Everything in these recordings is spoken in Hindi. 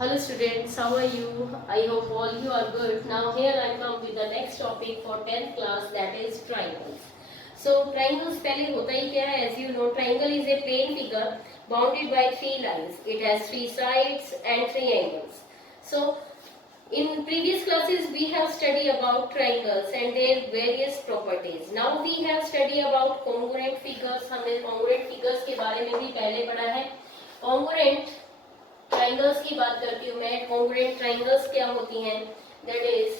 Hello students, how are you? I hope all you are good. Now here I come with the next topic for 10th class, that is triangles. So triangles पहले होता ही क्या है? As you know, triangle is a plane figure bounded by three lines. It has three sides and three angles. So in previous classes we have studied about triangles and their various properties. Now we have studied about congruent figures. हमने congruent figures के बारे में भी पहले पढ़ा है. Congruent ट्राइंगल्स की बात करती हूँ मैं. कॉन्ग्रुएंट ट्राइंगल्स क्या होती हैं? That is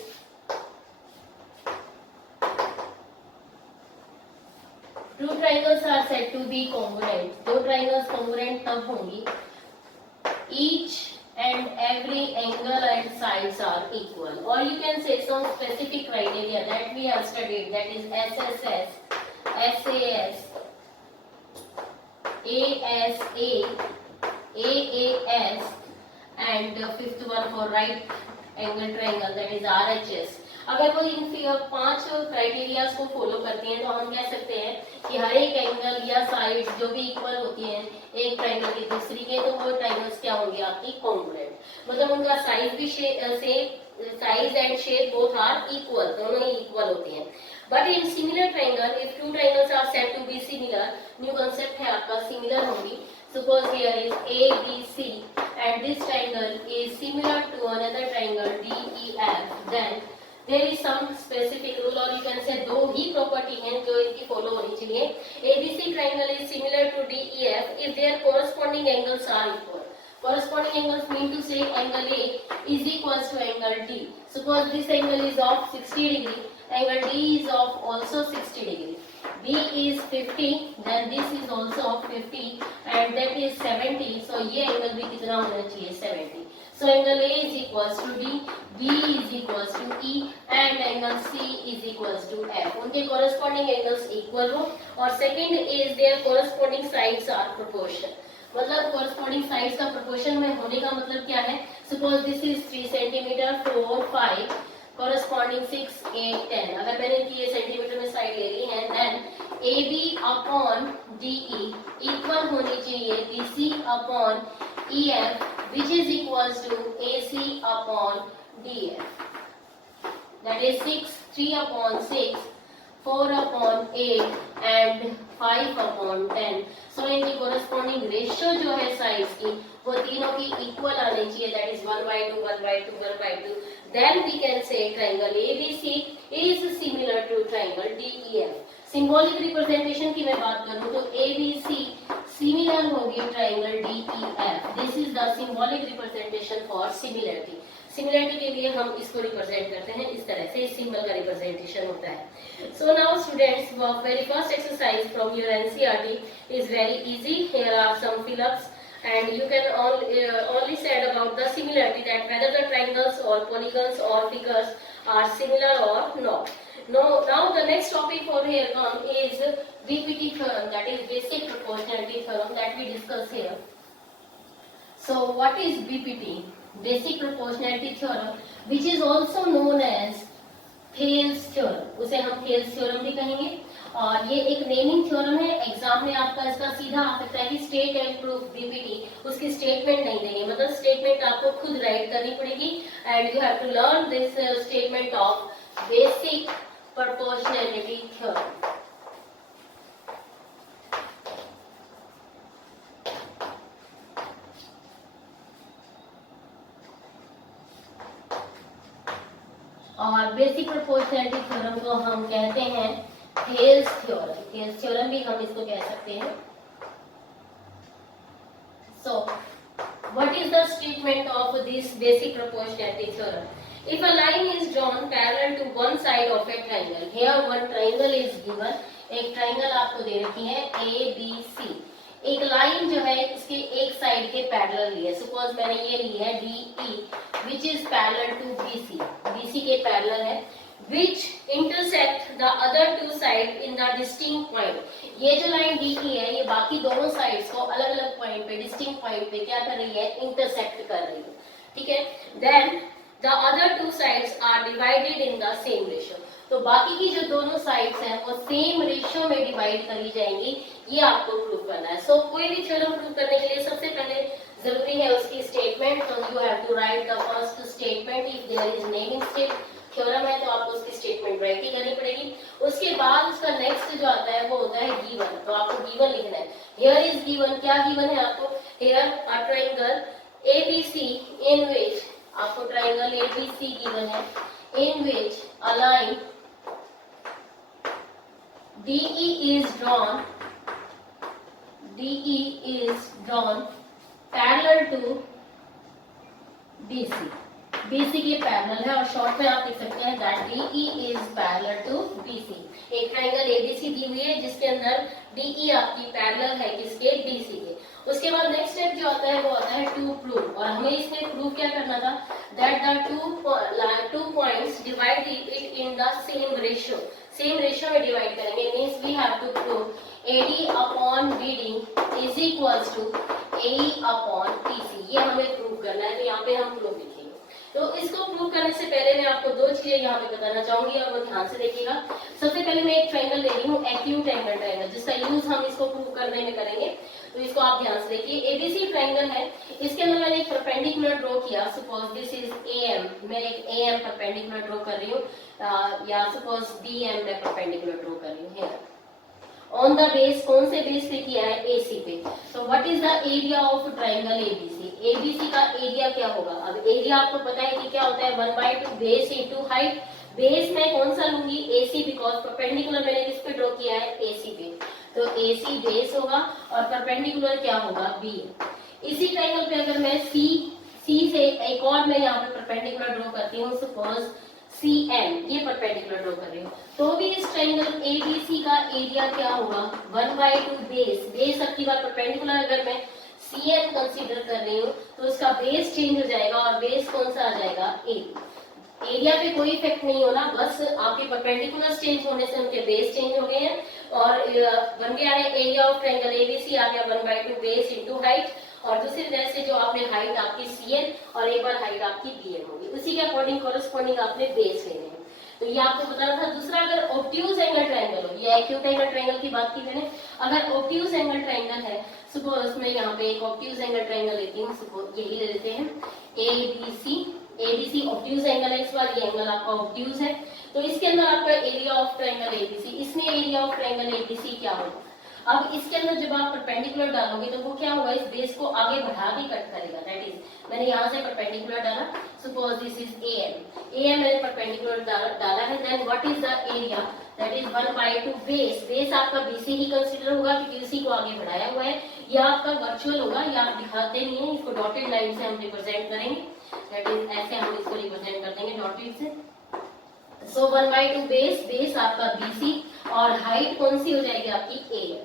two triangles are said to be congruent. दो ट्राइंगल्स कॉन्ग्रुएंट तब होंगी each and every angle and sides are equal, और you can say some specific criteria that we have studied, that is SSS, SAS, ASA, AAS and fifth one for right angle triangle, that is RHS. अगर वो इन पांच क्राइटेरियाज को फॉलो करती हैं तो हम कह सकते हैं कि हर एक एंगल या साइड्स जो भी इक्वल होती हैं एक ट्राइंगल की दूसरी के, तो वो ट्राइंगल्स क्या होंगे आपकी कॉन्ग्रुएंट. मतलब उनका साइज भी size and shape both are equal, दोनों ही इक्वल होते हैं. But in similar triangle, if two triangles are said to be similar, new concept है आपका सिमिलर होंगी. Suppose here is ABC and this triangle is similar to another triangle DEF. Then there is some specific rule, or you can say दो ही property हैं जो इनकी follow होनी चाहिए. ABC triangle is similar to DEF if their corresponding angles are equal. Corresponding angles mean to say angle A is equals to angle D. Suppose this angle is of 60 degree, angle D is of also 60 degree. B is 50, then this is also 50 and that is 70. So ये एंगल भी कितना होना चाहिए? 70. So angle A is equals to D, B is equals to E and angle C is equals to F. उनके corresponding angles equal हो, और second is their corresponding sides are proportional. मतलब corresponding sides का proportion में होने का मतलब क्या है? Suppose this is 3 centimeter, 4, 5. corresponding 6, 8, 10. अगर मैंने ये सेंटीमीटर में साइड ले ली है, then AB upon DE equal होनी चाहिए BC upon EF, which is equals to AC upon DF. That is 6, 3 upon 6, 4 upon 8 and 5 upon 10. So इनकी corresponding ratio जो है साइज की वो तीनों की इक्वल आनी चाहिए, that is 1/2, 1/2, 1/2. Then we can say triangle ABC is similar to triangle DEF. Symbolic representation की मैं बात करूँ तो ABC similar होगी triangle DEF. This is the symbolic representation for similarity. Similarity के लिए हम इसको रिप्रेजेंट करते हैं इस तरह से, इस सिंबल का रिप्रेजेंटेशन होता है. So now students, very first exercise from your NCERT is very easy. Here are some fill-ups and you can only said about the similarity, that whether the triangles or polygons or figures are similar or not. Now the next topic for here come is BPT theorem, that is basic proportionality theorem, that we discuss here. So what is BPT? Basic proportionality theorem, which is also known as Thales theorem. उसे हम Thales theorem भी कहेंगे. और ये एक नेमिंग थ्योरम है. एग्जाम में आपका इसका सीधा आ सकता है कि स्टेट एंड प्रूफ बीपीटी, उसकी स्टेटमेंट नहीं देंगे, मतलब स्टेटमेंट आपको खुद राइट करनी पड़ेगी and you have to learn this statement of basic proportionality theorem. और बेसिक प्रोपोर्शनैलिटी थ्योरम को हम कहते हैं थेल्स थ्योरम. थेल्स थ्योरम भी हम इसको कह सकते हैं. So what is the statement of this basic proportionality theorem? If a line is drawn parallel to one side of a triangle, here one triangle is given. एक ट्राइंगल आपको दे रखी है ABC. एक लाइन जो है इसके एक साइड के पैरेलल ली है. सपोज मैंने ये ली है DE which is parallel to BC. BC के पैरेलल है, which intersect the other two sides in the distinct point. ये जो लाइन DE है ये बाकी दोनों साइड्स को अलग अलग पॉइंट पे, डिस्टिंक्ट पॉइंट पे क्या कर रही है? इंटरसेक्ट कर रही है. ठीक है. Then the other two sides are divided in the same ratio. तो बाकी की जो दोनों साइड्स हैं वो सेम रेशियो में डिवाइड करी जाएंगी, ये आपको प्रूव करना है. सो कोई भी थ्योरम प्रूव करने के लिए सबसे पहले जरूरी है उसकी स्टेटमेंट, तो you have to write the first statement. If there is naming state theorem है तो आपको उसकी स्टेटमेंट राइट ही करनी पड़ेगी। उसके बाद उसका नेक्स्ट जो आता है वो होता है गिवन, तो आपको गिवन लिखना है। हियर इज गिवन, क्या गिवन है आपको, here a triangle ABC in which, आपको ट्रायंगल ABC गिवन है, in which a line DE is drawn parallel to BC, BC के पैरेलल है, और शॉर्ट में आप लिख सकते हैं that DE is parallel to BC। एक ट्रायंगल ABC दी हुई है जिसके अंदर DE आपकी पैरेलल है किसके, BC के। उसके बाद नेक्स्ट स्टेप जो आता है वो आता है टू प्रूव, और हमें इसमें प्रूव क्या करना था, that the two points divide it in the same ratio, same ratio में डिवाइड करेंगे। Means we have to prove AD upon BD is equals to AE upon PC, ये हमें प्रूव करना है। तो यहाँ पे हम प्रूव लिखेंगे। तो इसको प्रूव करने से पहले मैं आपको दो चीजें यहाँ पे बताना चाहूंगी और वो ध्यान से देखिएगा। सबसे पहले मैं एक ट्रायंगल ले रही हूँ, एक्यूट एंगल ट्रायंगल, जिसका यूज हम इसको प्रूव करने में करेंगे। तो इसको आप ध्यान से देखिए। ABC ट्रायंगल है, इसके अंदर मैंने एक परपेंडिकुलर ड्रॉ किया। सपोज दिस इज AM, मैं एक AM परपेंडिकुलर ड्रॉ कर रही हूँ, या सपोज BM मैं परपेंडिकुलर ड्रॉ कर रही हूँ हियर ऑन द बेस। कौन से बेस पे किया है, AC पे। तो what is the area of triangle ABC का एरिया क्या होगा। अब एरिया आपको पता है कि क्या होता है, 1/2 बेस इनटू हाइट। बेस में कौन सा लूंगी, AC, बिकॉज परपेंडिकुलर मैंने किस पे ड्रॉ किया है, AC पे। तो AC बेस होगा और परपेंडिकुलर क्या होगा, B। इसी ट्रायंगल पे अगर मैं C से एक और मैं यहाँ पे परपेंडिकुलर ड्रॉ करती हूँ, सपोज CM, ये परपेंडिकुलर ड्रॉ कर रही हूँ, तो भी इस ट्रायंगल ABC का एरिया क्या होगा, 1/2 बेस। बेस अब की बार परपेंडिकुलर अगर मैं CM कंसीडर कर रही हूँ तो उसका बेस चेंज हो जाएगा, और बेस कौन सा आ जाएगा, A। एरिया पे कोई इफेक्ट नहीं होना, बस आपके परपेंडिकुलर चेंज होने से उनके बेस चेंज हो गए हैं, और बन गया है एरिया ऑफ ट्रायंगल ABC आ गया 1/2 बेस इनटू हाइट, और दूसरी तरह से जो आपने हाइट आपकी CN और एक बार हाइट आपकी BM होगी, उसी के अकॉर्डिंग कोरस्पॉन्डिंग आपने बेस लेने हैं। तो ये आपको बताना था। दूसरा, अगर ऑब्ट्यूज एंगल ट्रायंगल हो, या एक्यूट एंगल ट्रायंगल की बात की मैंने, अगर ऑब्ट्यूज एंगल ट्रायंगल है, सपोज मैं यहाँ पे एक ऑब्ट्यूज एंगल ट्रायंगल लेती हूँ, सपोज यही ले लेते हैं ABC ऑब्ट्यूज एंगल है, इस बार ये एंगल आपका ऑब्ट्यूज है। तो इसके अंदर आपका एरिया ऑफ ट्रायंगल ABC, इसमें एरिया ऑफ ट्रायंगल ABC क्या होगा। अब इसके अंदर जब आप परपेंडिकुलर डालोगे तो वो क्या होगा, इस बेस को आगे बढ़ा के कट करेगा। दैट इज मैंने यहाँ से परपेंडिकुलर डाला, सपोज दिस इज AM मैंने परपेंडिकुलर डाला है, then what is the area, that is 1/2 base. Base आपका BC ही कंसीडर होगा क्योंकि उसी को आगे बढ़ाया हुआ है। यह आपका वर्चुअल होगा, या आप दिखाते नहीं है, इसको डॉटेड लाइन से हम रिप्रेजेंट करेंगे। दैट इज ऐसे हम इसको रिप्रेजेंट कर देंगे डॉटेड से। सो 1/2 बेस आपका BC, और हाइट कौन सी हो जाएगी आपकी AM,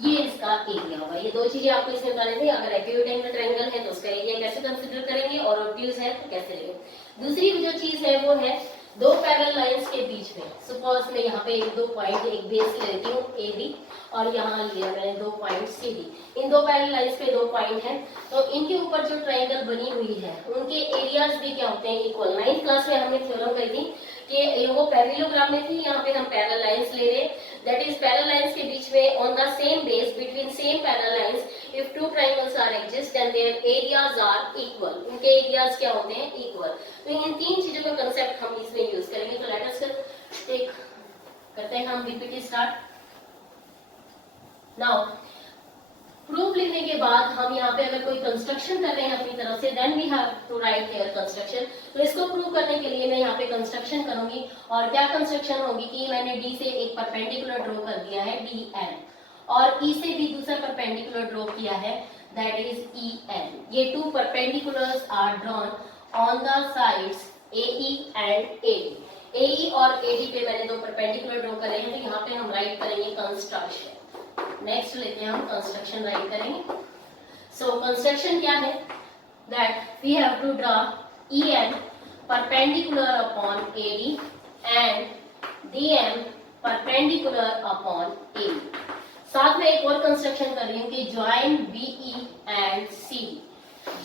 ये इसका एरिया होगा। ये दो चीजें आपको इसमें बताने थे। अगर एक्यूट एंगल ट्रायंगल है तो उसका एरिया कैसे कंसीडर करेंगे, और ऑब्ट्यूज है तो कैसे लेंगे। दूसरी जो चीज है वो है दो पैरेलल लाइंस के बीच में। सपोज मैं यहाँ पे दो पॉइंट, एक बेस ले लेती हूँ AB, और यहाँ लिया मैंने दो पॉइंट CD। इन दो पैरेलल लाइंस पे दो पॉइंट हैं, तो इनके ऊपर जो ट्रायंगल बनी हुई है उनके एरियाज भी क्या होते हैं, इक्वल। 9th क्लास में हमने थ्योरम करी थी कि वो पैरेललोग्राम में थी, यहाँ पे हम पैरेलल लाइंस ले रहे हैं। दैट इज पैरेलल लाइंस के बीच में on the same base between same parallel lines if two triangles are exist and their areas are equal, उनके एरियाज क्या होते हैं, इक्वल। तो इन तीन चीजों का कंसेप्ट हम इसमें यूज करेंगे। तो लेट अस टेक करते हैं हम पीपीटी स्टार्ट नाउ। प्रूफ लिखने के बाद हम यहाँ पे अगर कोई कंस्ट्रक्शन कर रहे हैं अपनी तरफ से, then we have to write here construction. तो इसको प्रूव करने के लिए मैं यहाँ पे कंस्ट्रक्शन करूंगी, और क्या कंस्ट्रक्शन होगी कि मैंने D से एक परपेंडिकुलर ड्रॉ कर दिया है DN, और E से भी दूसरा परपेंडिकुलर ड्रॉ किया है, दैट इज EN। ये two perpendiculars are drawn on the sides AE and AD। AE और AD पे मैंने दो परपेंडिकुलर ड्रॉ करे हैं, तो यहाँ पे हम राइट करेंगे कंस्ट्रक्शन। नेक्स्ट लेते हैं हम कंस्ट्रक्शन राइट करेंगे। सो कंस्ट्रक्शन क्या है, that we have to draw EN perpendicular upon AD and DM perpendicular upon AD। साथ में एक और कंस्ट्रक्शन कर रही हूँ कि join BE and CD।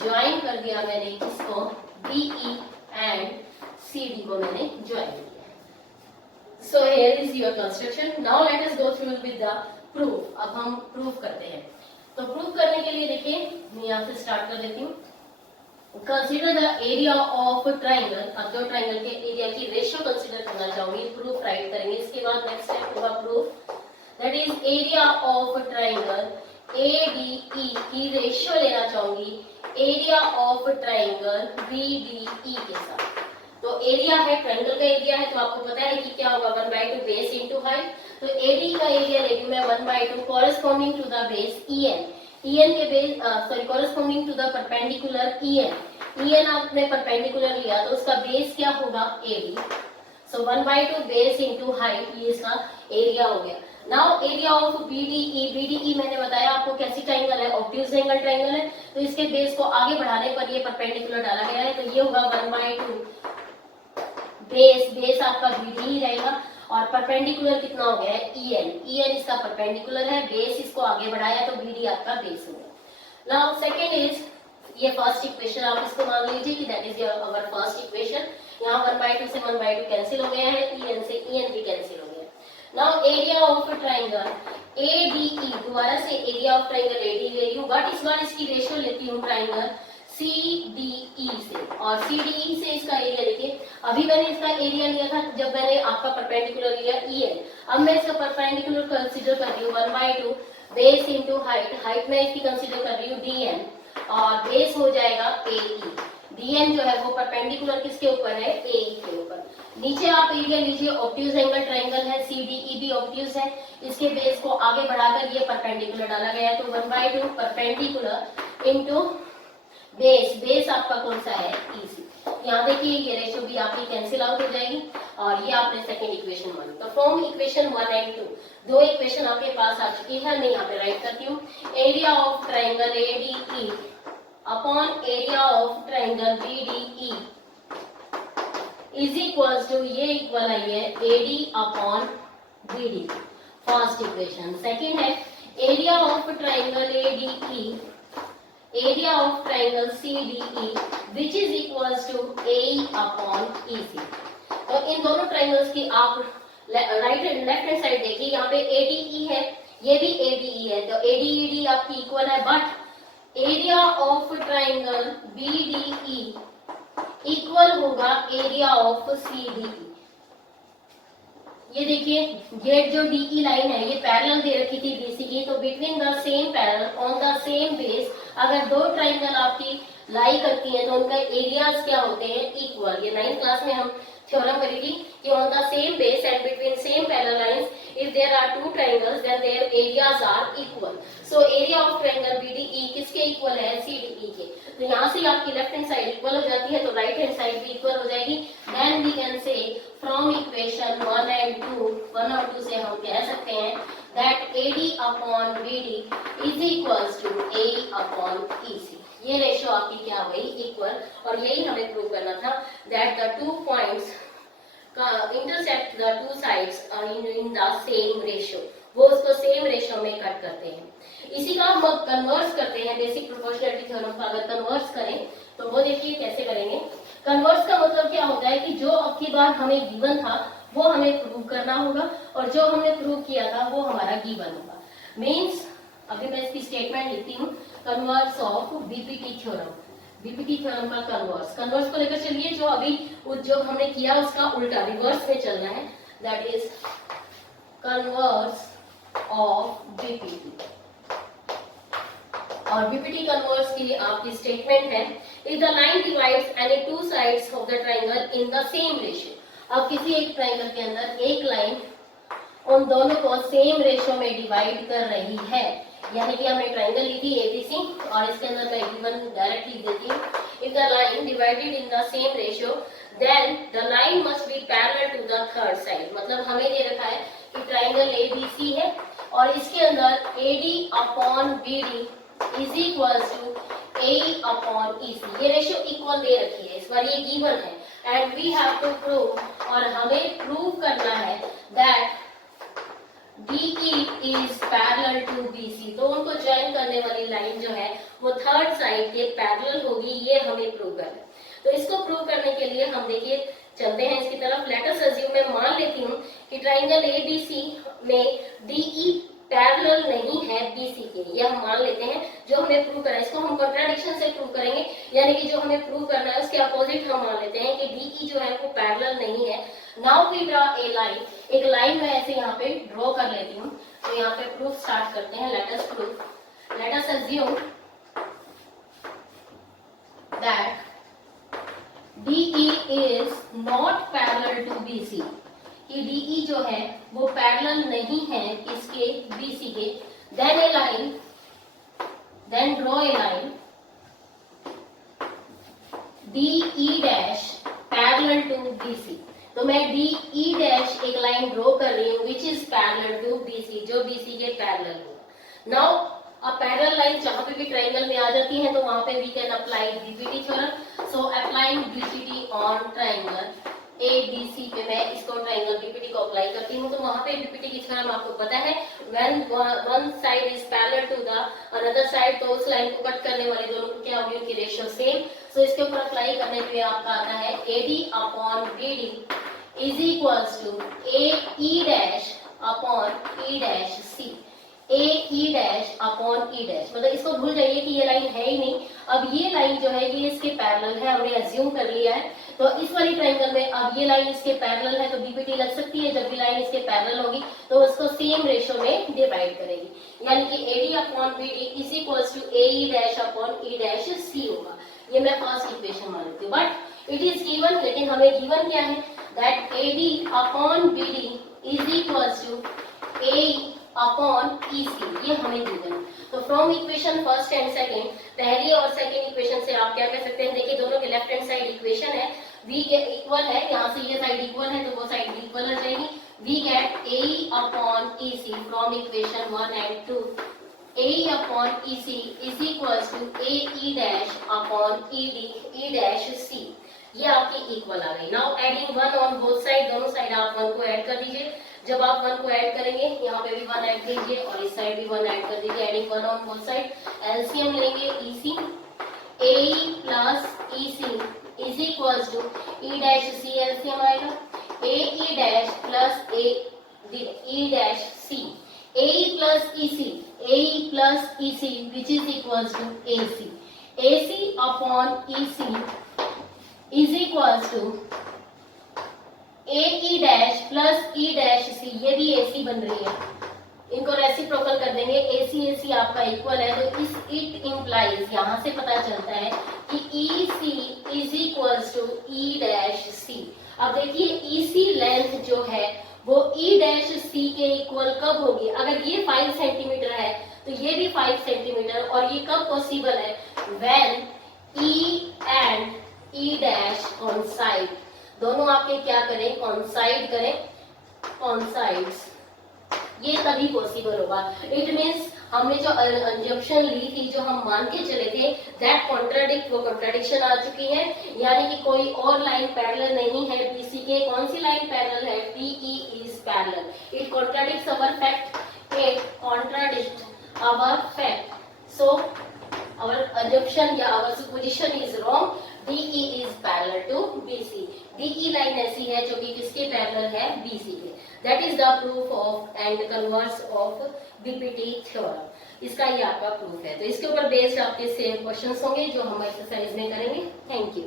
Join कर दिया मैंने किसको, BE एंड CD को मैंने ज्वाइन किया। So here is your construction. Now let us go through with the proof. अब हम प्रूफ करते हैं। तो प्रूव करने के लिए देखिए मैं यहाँ से स्टार्ट कर देती हूँ। Consider the area of triangle. अब जो ट्राइंगल के एरिया की रेशियो कंसीडर करना चाहूंगी, प्रूफ राइट करेंगे। इसके बाद नेक्स्ट स्टेप होगा proof, that is area of triangle ADE की रेशियो लेना चाहूंगी एरिया ऑफ ट्राइंगल BDE के साथ। तो एरिया है, ट्राइंगल का एरिया है, तो आपको पता है कि क्या होगा 1/2 बेस इंटू हाइट। तो AD का एरिया लेगी मैं 1/2 corresponding to the base EN के base sorry corresponding to the perpendicular EN आपने परपेंडिकुलर लिया तो उसका बेस क्या होगा AD। So 1/2 base into height, ये इसका एरिया हो गया। नाउ एरिया ऑफ BDE मैंने बताया आपको कैसी ट्राइंगल है, ऑब्ट्यूज एंगल ट्राइंगल है, तो इसके बेस को आगे बढ़ाने पर ये परपेंडिकुलर डाला गया है, तो ये होगा 1/2 बेस आपका BD रहेगा। और परपेंडिकुलर कितना हो गया है EN इसका परपेंडिकुलर है, बेस इसको आगे बढ़ाया तो BD आपका बेस हो गया। नाउ सेकंड इज, ये फर्स्ट इक्वेशन आप इसको मान लीजिए कि that is our first equation. यहाँ 1/2 से 1/2 कैंसिल हो गया है, EN से EN भी कैंसिल हो गया। Now area of triangle ADE, दोबारा से एरिया ऑफ ट्राइंगल AD ले रही हूँ, बट इस बार इसकी रेशियो लेती हूँ ट्राइंगल CDE से, और CDE से इसका एरिया देखिए, अभी मैंने इसका एरिया लिया था जब मैंने आपका परपेंडिकुलर लिया EN, अब मैं इसका परपेंडिकुलर कंसीडर कर रही हूँ 1/2 बेस इंटू हाइट में इसकी कंसीडर कर रही हूँ DN, और बेस हो जाएगा AE। DN जो है वो परपेंडिकुलर किसके ऊपर है, AE के ऊपर। नीचे आप एरिया लीजिए, ऑब्ट्यूज एंगल ट्राइंगल है, CDE भी ऑब्ट्यूज है, इसके बेस को आगे बढ़ाकर ये परपेंडिकुलर डाला गया है, तो 1/2 परपेंडिकुलर इंटू बेस आपका कौन सा है EC। यहाँ देखिए ये रेशियो भी आपकी कैंसिल आउट हो जाएगी, और ये आपने सेकंड इक्वेशन मानी। तो फ्रॉम इक्वेशन 1 एंड 2 दो इक्वेशन आपके पास आ चुकी है, मैं यहाँ पे राइट करती हूँ। Area of triangle ADE upon area of triangle BDE is equals to, ये इक्वल आई है AD upon BD, first equation. Second है area of triangle ADE area of triangle CDE which is equals to AE upon EC। तो इन दोनों ट्राइंगल्स की आप राइट लेफ्ट हैंड साइड देखिए, यहाँ पे ADE है, ये भी ADE है, तो ADED आपकी इक्वल है, but area of triangle BDE equal होगा एरिया ऑफ CDE। ये देखिए, ये जो DE लाइन है ये पैरेलल दे रखी थी BC की, तो between the same parallel on the same base अगर दो ट्राइंगल आपकी लाई करती हैं तो उनका एरियाज क्या होते हैं, इक्वल। ये 9th क्लास में हम थ्योरम करी थी कि on the same base and between same parallel lines if there are two triangles then their areas are equal. So area of triangle BDE किसके इक्वल है, CDE के। तो यहाँ से आपकी लेफ्ट हैंड साइड इक्वल हो जाती है, तो राइट हैंड साइड भी इक्वल हो जाएगी। Then we can say from equation 1 and 2, 1 और 2 से हम कह सकते हैं that AD upon BD is equals to AE upon EC। ये रेशियो आपकी क्या हो गई, इक्वल। और यही हमें प्रूव करना था that the 2 points intersect the 2 sides in the same ratio, वो उसको सेम रेशियो में कट करते हैं। इसी का हम कन्वर्स करते हैं बेसिक प्रोपोर्शनैलिटी थ्योरम का। अगर कन्वर्स करें तो वो देखिए कैसे करेंगे। कन्वर्स का मतलब क्या होता है कि जो अब की बार हमें गिवन था वो हमें प्रूव करना होगा, और जो हमने प्रूव किया था वो हमारा गिवन होगा। मीन्स अभी मैं इसकी स्टेटमेंट लिखती हूँ, converse of BPT theorem. BPT theorem का कन्वर्स को लेकर चलिए, जो अभी जो हमने किया उसका उल्टा रिवर्स में चलना है, that is converse of BPT। और BPT कन्वर्स की आपकी स्टेटमेंट है, if the line divides any two sides of the triangle in the same ratio. अब किसी एक ट्राइंगल के अंदर एक लाइन उन दोनों को सेम रेशियो में डिवाइड कर रही है, यानी कि हमने ट्राइंगल ली थी ABC और इसके अंदर मैं गिवन डायरेक्ट लिख देती हूँ। If the line divided in the same ratio then the line must be parallel to the third side. मतलब हमें दे रखा है कि ट्राइंगल ABC है और इसके अंदर AD upon BD is equal to AE upon EC। ये रेशियो इक्वल दे रखी है, इस बार ये गिवन है, and we have to prove, और हमें प्रूव करना है that DE is parallel to BC। तो उनको ज्वाइन करने वाली लाइन जो है वो थर्ड साइड के पैरेलल होगी, ये हमें प्रूव करना है। तो इसको प्रूव करने के लिए हम देखिए चलते हैं इसकी तरफ। लेट अस अज्यूम, मैं मान लेती हूँ कि ट्राइंगल ABC में DE पैरेलल नहीं है BC के, ये हम मान लेते हैं। जो हमें प्रूव करना है इसको हम कॉन्ट्राडिक्शन से प्रूव करेंगे, यानी कि जो हमें प्रूव करना है उसके अपोजिट हम मान लेते हैं कि DE जो है वो पैरेलल नहीं है। Now we draw a line, एक लाइन मैं ऐसे यहाँ पे ड्रॉ कर लेती हूँ। तो यहाँ पे प्रूफ स्टार्ट करते हैं। Let us prove, let us assume that DE is not parallel to BC, कि DE जो है वो पैरेलल नहीं है इसके BC के। then a line, then draw a line DE dash parallel to BC। तो मैं DE dash एक लाइन ड्रॉ कर रही हूँ which is parallel to BC, जो BC के पैरेलल होगा। now अब पैरेलल लाइन जहां पे भी ट्रायंगल में आ जाती है तो वहां पे we can apply BPT theorem. So applying BPT on triangle ABC पे मैं इसको ट्रायंगल BPT को अप्लाई करती हूँ। तो वहां पे BPT की थ्योरम आपको पता है, when one side is parallel to the another side, तो उस लाइन को कट करने वाले दोनों को क्या होगी, उनकी रेशियो सेम। सो इसके ऊपर अप्लाई करने के लिए आपका आता है AD upon BD is equals to AE dash upon E dash C, AE dash upon E dash. मतलब इसको भूल जाइए कि ये लाइन है ही नहीं। अब ये लाइन जो है ये इसके पैरेलल है, हमने अज्यूम कर लिया है। तो इस वाली ट्रायंगल में अब ये लाइन इसके पैरेलल है तो BPT लग सकती है। जब भी लाइन इसके पैरेलल होगी तो उसको सेम रेशियो में डिवाइड करेगी, यानी कि AD upon BD is equals to AE dash upon E dash C होगा। ये मैं फर्स्ट इक्वेशन मान लेती हूँ, बट इट इज गिवन, लेकिन हमें गिवन क्या है, that AD upon BD is equals to AE upon EC, ये हमें गिवन है। तो from equation first and second, पहली और सेकंड इक्वेशन से आप क्या कर सकते हैं, देखिए दोनों के लेफ्ट हैंड साइड इक्वेशन है, V के इक्वल है, यहाँ से ये साइड इक्वल है तो वो साइड भी इक्वल हो जाएगी। V get AE upon EC from equation 1 and 2, AE upon EC is equals to AE dash upon E dash C, ये आपकी इक्वल आ गई। Now adding 1 on both side, दोनों साइड आप 1 को ऐड कर दीजिए। जब आप 1 को ऐड करेंगे यहाँ पे भी 1 ऐड कीजिए और इस साइड भी 1 ऐड कर दीजिए। Adding 1 on both side, LCM लेंगे EC, AE plus EC is equals to E dash C, LCM आएगा AE dash plus E dash C, AE plus EC which is equals to AC upon EC is equals to AE dash plus E dash C, ये भी AC बन रही है, इनको रेसिप्रोकल कर देंगे। AC आपका इक्वल है तो इट इंप्लाइज, यहाँ से पता चलता है कि EC is equals to E dash C। अब देखिए EC लेंथ जो है वो E डैश C के इक्वल कब होगी, अगर ये 5 सेंटीमीटर है तो ये भी 5 सेंटीमीटर, और ये कब पॉसिबल है, when E and E dash coincide, दोनों आपके क्या करें, कोइंसाइड करें, कोइंसाइड्स, ये तभी पॉसिबल होगा। इट मीन्स हमने जो अंजप्शन ली थी, जो हम मान के चले थे, दैट कॉन्ट्राडिक्ट, वो कॉन्ट्राडिक्शन आ चुकी है, यानी कि कोई और लाइन पैरेलल नहीं है BC के। कौन सी लाइन पैरेलल है, DE is parallel, it contradicts our fact, it contradict our fact, so our assumption या our supposition is wrong, DE is parallel to BC। DE line ऐसी है जो कि किसके पैरेलल है, BC के। That is the proof of and converse of BPT theorem. इसका ये आपका प्रूफ है। तो इसके ऊपर बेस्ड आपके सेम क्वेश्चंस होंगे जो हम एक्सरसाइज में करेंगे। Thank you.